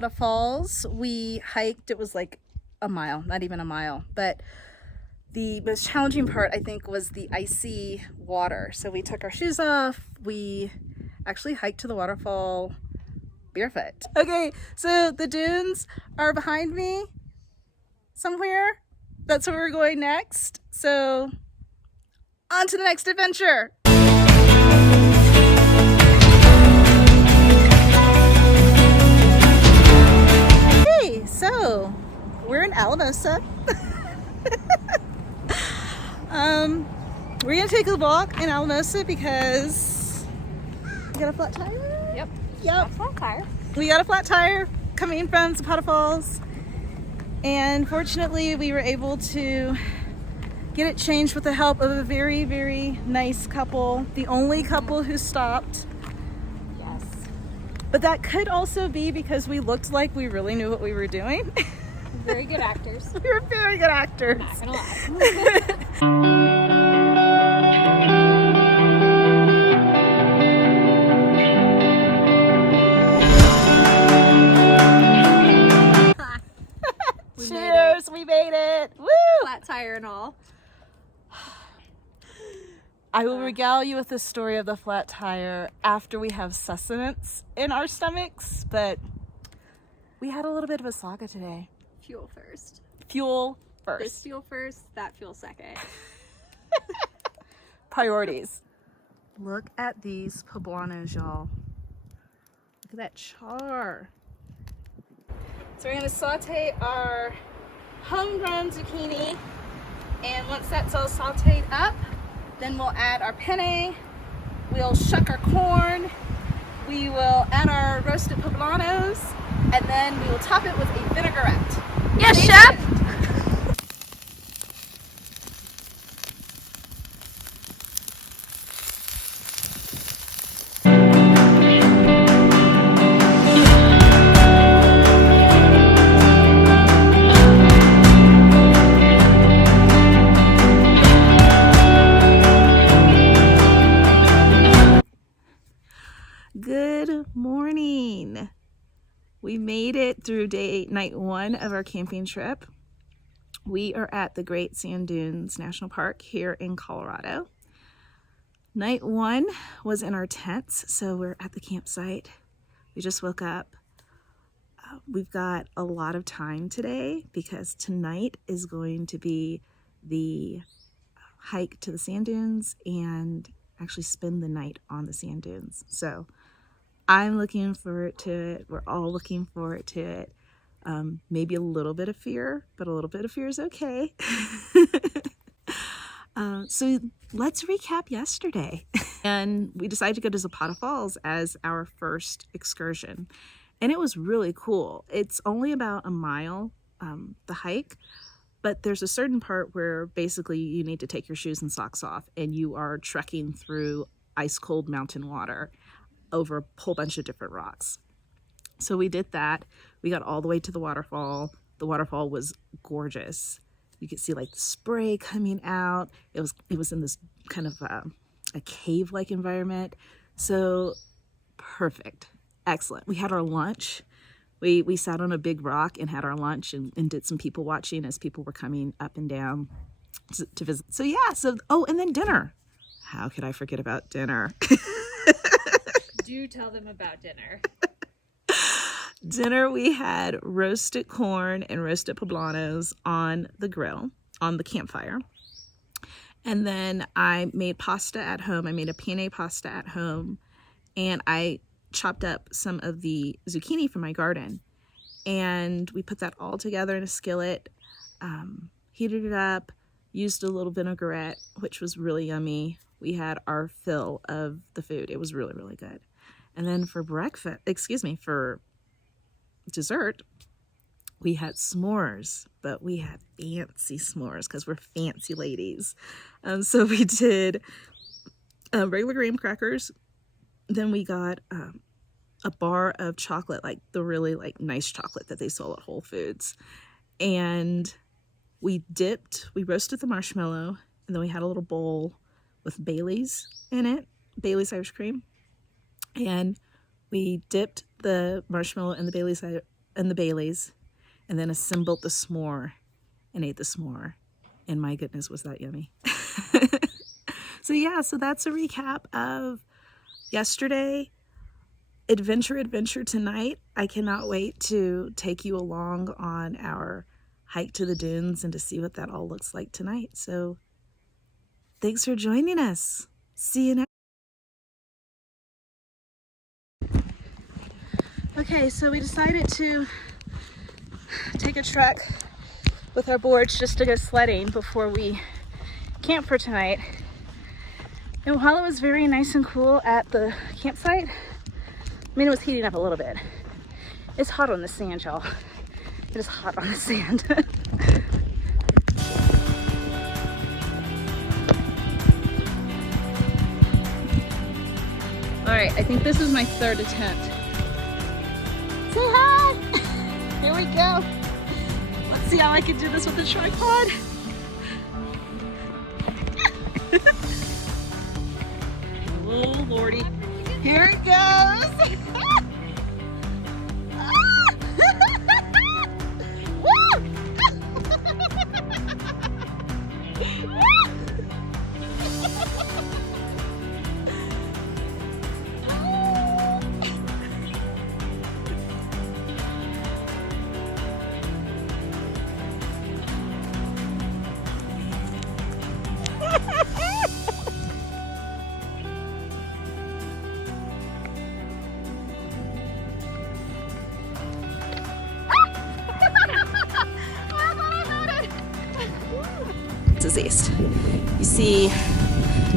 Zapata Falls. We hiked, it was like a mile, not even a mile, but the most challenging part, I think, was the icy water. So we took our shoes off. We actually hiked to the waterfall barefoot. Okay, so the dunes are behind me somewhere. That's where we're going next. So on to the next adventure. Okay, so we're in Alamosa. We're gonna take a walk in Alamosa because we got a flat tire. Yep. Yep. Flat tire. We got a flat tire coming from Zapata Falls, and fortunately we were able to get it changed with the help of a very, very nice couple. The only couple who stopped. Yes. But that could also be because we looked like we really knew what we were doing. Very good actors. We were very good actors. Not gonna lie. Cheers, we made it. Woo! Flat tire and all. I will regale you with the story of the flat tire after we have sustenance in our stomachs, but we had a little bit of a saga today. Fuel first. Fuel This first. fuel first, that fuel second. Priorities. Look at these poblanos, y'all. Look at that char. So we're gonna saute our homegrown zucchini, and once that's all sauteed up, then we'll add our penne, we'll shuck our corn, we will add our roasted poblanos, and then we will top it with a vinaigrette. Yes, chef! Good morning. We made it through night 1 of our camping trip. We are at the Great Sand Dunes National Park here in Colorado. Night 1 was in our tents, so we're at the campsite. We just woke up. We've got a lot of time today because tonight is going to be the hike to the sand dunes and actually spend the night on the sand dunes. So I'm looking forward to it. We're all looking forward to it. Maybe a little bit of fear, but a little bit of fear is okay. So let's recap yesterday. And we decided to go to Zapata Falls as our first excursion. And it was really cool. It's only about a mile, the hike, but there's a certain part where basically you need to take your shoes and socks off and you are trekking through ice cold mountain water over a whole bunch of different rocks. So we did that. We got all the way to the waterfall. The waterfall was gorgeous. You could see like the spray coming out. It was in this kind of a cave-like environment. So perfect. Excellent. We had our lunch. We sat on a big rock and had our lunch and did some people watching as people were coming up and down to visit. So yeah, and then dinner. How could I forget about dinner? Do tell them about dinner. Dinner, we had roasted corn and roasted poblanos on the grill, on the campfire. And then I made pasta at home. I made a penne pasta at home. And I chopped up some of the zucchini from my garden. And we put that all together in a skillet, heated it up, used a little vinaigrette, which was really yummy. We had our fill of the food. It was really, really good. And then for for dessert, we had s'mores, but we had fancy s'mores because we're fancy ladies. So we did regular graham crackers. Then we got a bar of chocolate, like the really nice chocolate that they sell at Whole Foods. And we roasted the marshmallow, and then we had a little bowl with Bailey's in it, Bailey's Irish cream. And we dipped the marshmallow and the Bailey's and the Baileys, and then assembled the s'more and ate the s'more. And my goodness, was that yummy. So yeah, so that's a recap of yesterday. Adventure tonight. I cannot wait to take you along on our hike to the dunes and to see what that all looks like tonight. So thanks for joining us. See you next. Okay, so we decided to take a trek with our boards just to go sledding before we camp for tonight. And while it was very nice and cool at the campsite, I mean, it was heating up a little bit. It's hot on the sand, y'all. It is hot on the sand. All right, I think this is my third attempt. Say hi! Here we go. Let's see how I can do this with the tripod. Oh, Lordy. Here it goes. Is east. You see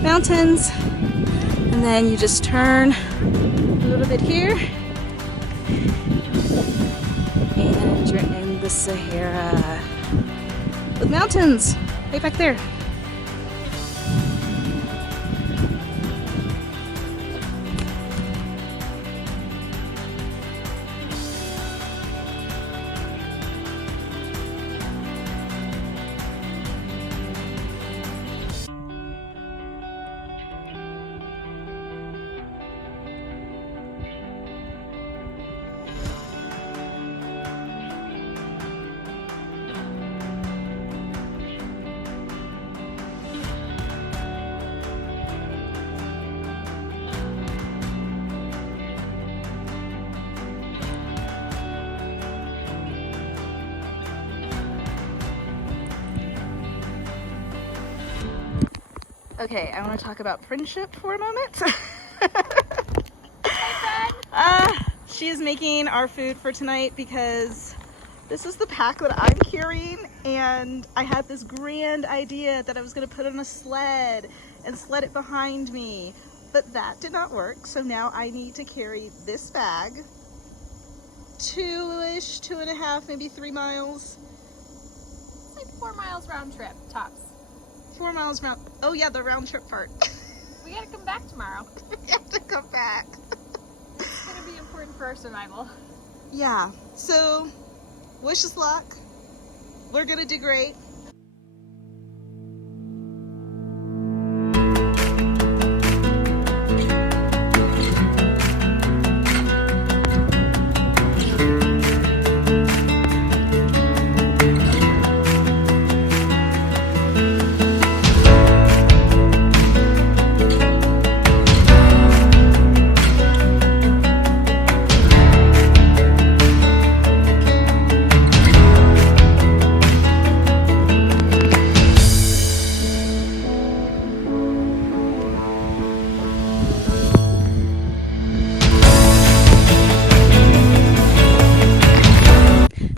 mountains, and then you just turn a little bit here, and you're in the Sahara with mountains right back there. Okay, I want to talk about friendship for a moment. She is making our food for tonight because this is the pack that I'm carrying, and I had this grand idea that I was going to put on a sled and sled it behind me, but that did not work. So now I need to carry this bag 2-ish, 2.5, maybe 3 miles. It's like 4 miles round trip, tops. 4 miles round. Oh yeah, the round trip part. We gotta come back tomorrow. We have to come back. It's gonna be important for our survival. Yeah, so wish us luck. We're gonna do great.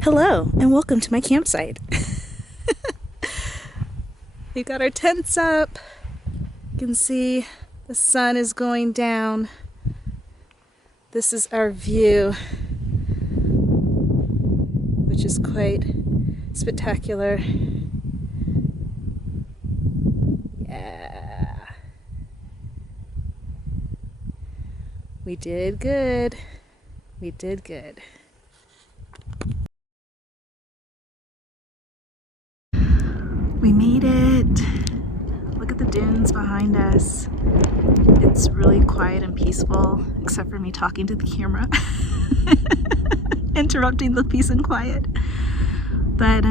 Hello and welcome to my campsite. We've got our tents up. You can see the sun is going down. This is our view, which is quite spectacular. Yeah. We did good. We did good. We made it. Look at the dunes behind us. It's really quiet and peaceful, except for me talking to the camera. interrupting the peace and quiet. But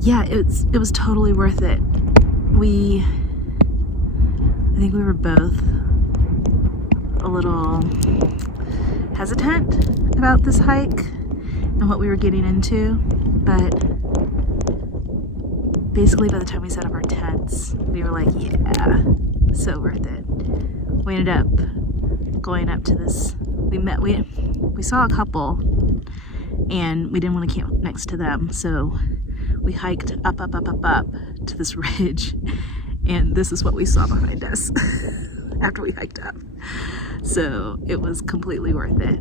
yeah, it was totally worth it. I think we were both a little hesitant about this hike and what we were getting into, but basically by the time we set up our tents, we were like, yeah, so worth it. We ended up going up to this, we saw a couple and we didn't want to camp next to them, so we hiked up to this ridge, and this is what we saw behind us after we hiked up. So it was completely worth it.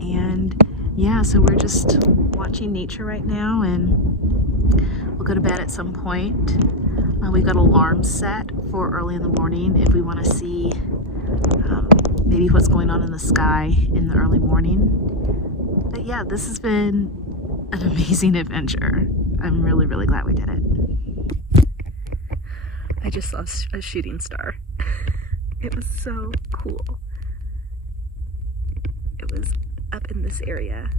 And yeah, so we're just watching nature right now, and we'll go to bed at some point. We've got alarms set for early in the morning if we want to see maybe what's going on in the sky in the early morning. But yeah, this has been an amazing adventure. I'm really, really glad we did it. I just saw a shooting star. It was so cool. It was up in this area.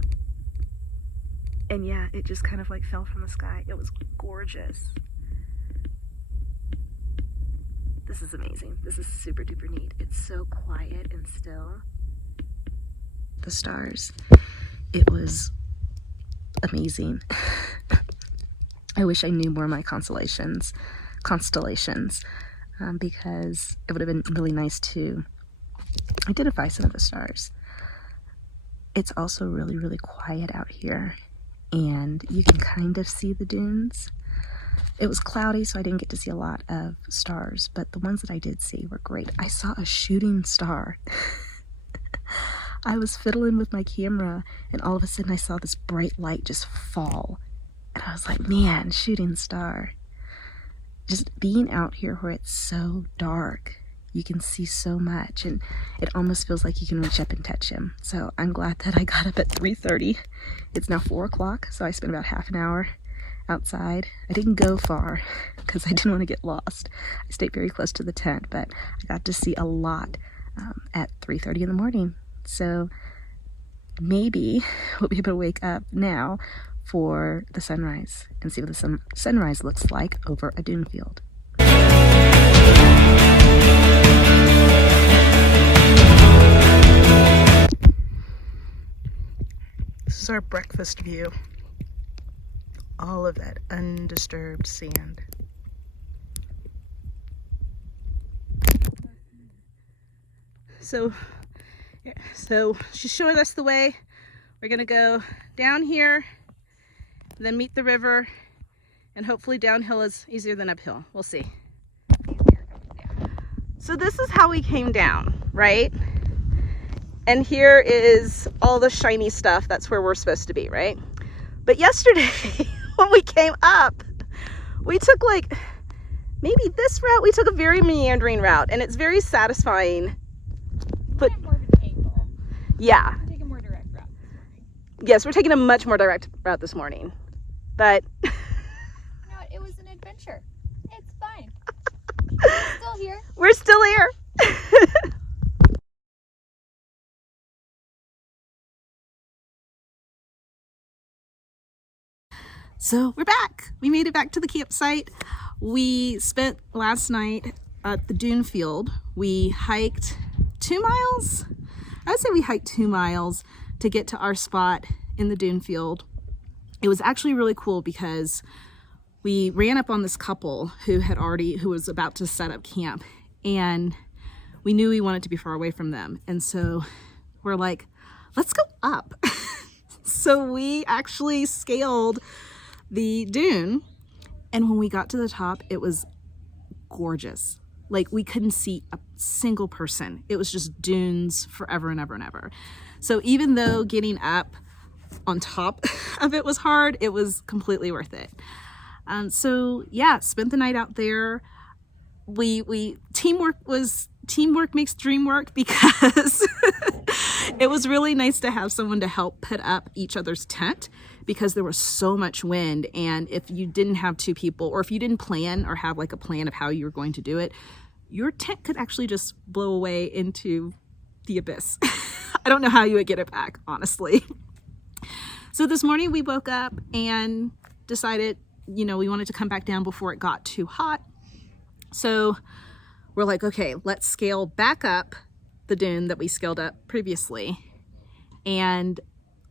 And yeah, it just kind of like fell from the sky. It was gorgeous. This is amazing. This is super duper neat. It's so quiet and still. The stars. It was amazing. I wish I knew more of my constellations, because it would have been really nice to identify some of the stars. It's also really, really quiet out here, and you can kind of see the dunes. It was cloudy, so I didn't get to see a lot of stars, but the ones that I did see were great. I saw a shooting star. I was fiddling with my camera, and all of a sudden I saw this bright light just fall. And I was like, man, shooting star. Just being out here where it's so dark, you can see so much, and it almost feels like you can reach up and touch him. So I'm glad that I got up at 3:30. It's now 4 o'clock, so I spent about half an hour outside. I didn't go far because I didn't want to get lost. I stayed very close to the tent, but I got to see a lot at 3:30 in the morning. So maybe we'll be able to wake up now for the sunrise and see what the sunrise looks like over a dune field. This is our breakfast view. All of that undisturbed sand. So she's showing us the way. We're gonna go down here, then meet the river, and hopefully downhill is easier than uphill. We'll see. So this is how we came down, right? And here is all the shiny stuff. That's where we're supposed to be, right? But yesterday, when we came up, we took like, maybe this route, we took a very meandering route, and it's very satisfying. But more of an angle. yeah. We're taking a more direct route this morning. Yes, we're taking a much more direct route this morning. But You know what? It was an adventure. It's fine. We're still here. we're still here. So we're back. We made it back to the campsite. We spent last night at the dune field. We hiked 2 miles. I would say we hiked 2 miles to get to our spot in the dune field. It was actually really cool because we ran up on this couple who was about to set up camp, and we knew we wanted to be far away from them. And so we're like, let's go up. So we actually scaled the dune, and when we got to the top, it was gorgeous. Like, we couldn't see a single person. It was just dunes forever and ever and ever. So even though getting up on top of it was hard, it was completely worth it. So yeah, spent the night out there. Teamwork makes dream work, because it was really nice to have someone to help put up each other's tent, because there was so much wind, and if you didn't have 2 people, or if you didn't plan or have like a plan of how you were going to do it, your tent could actually just blow away into the abyss. I don't know how you would get it back, honestly. So this morning we woke up and decided, you know, we wanted to come back down before it got too hot. So we're like, okay, let's scale back up the dune that we scaled up previously. And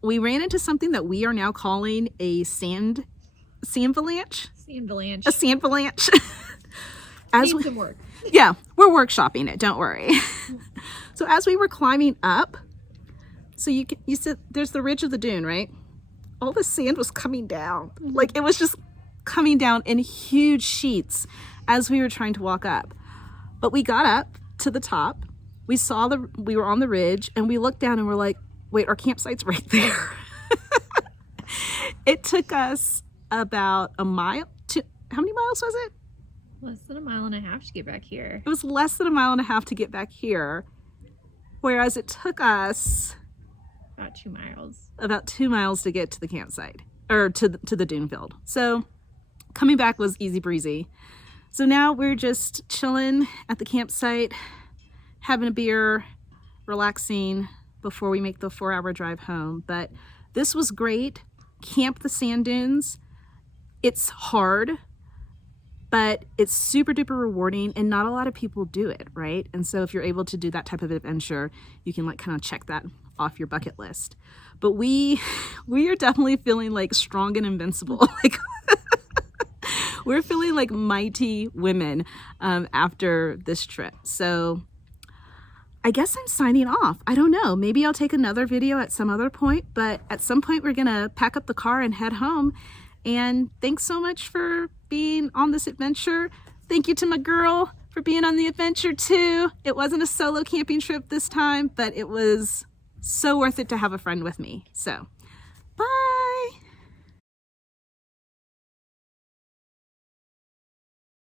we ran into something that we are now calling a sand avalanche. Sand avalanche. A sand avalanche. Needs some work. Yeah, we're workshopping it, don't worry. So as we were climbing up, so you said there's the ridge of the dune, right? All the sand was coming down. Like it was just coming down in huge sheets as we were trying to walk up. But we got up to the top. We were on the ridge and we looked down and we're like, wait, our campsite's right there. It took us about a mile to, how many miles was it? Less than a mile and a half to get back here. It was less than a mile and a half to get back here. Whereas it took us About 2 miles. about 2 miles to get to the campsite or to the dune field. So coming back was easy breezy. So now we're just chilling at the campsite, having a beer, relaxing before we make the 4-hour drive home. But this was great. Camp the sand dunes. It's hard, but it's super duper rewarding and not a lot of people do it, right? And so if you're able to do that type of adventure, you can like kind of check that off your bucket list. But we are definitely feeling like strong and invincible. Like we're feeling like mighty women after this trip. So I guess I'm signing off. I don't know. Maybe I'll take another video at some other point, but at some point we're gonna pack up the car and head home. And thanks so much for being on this adventure. Thank you to my girl for being on the adventure too. It wasn't a solo camping trip this time, but it was so worth it to have a friend with me. So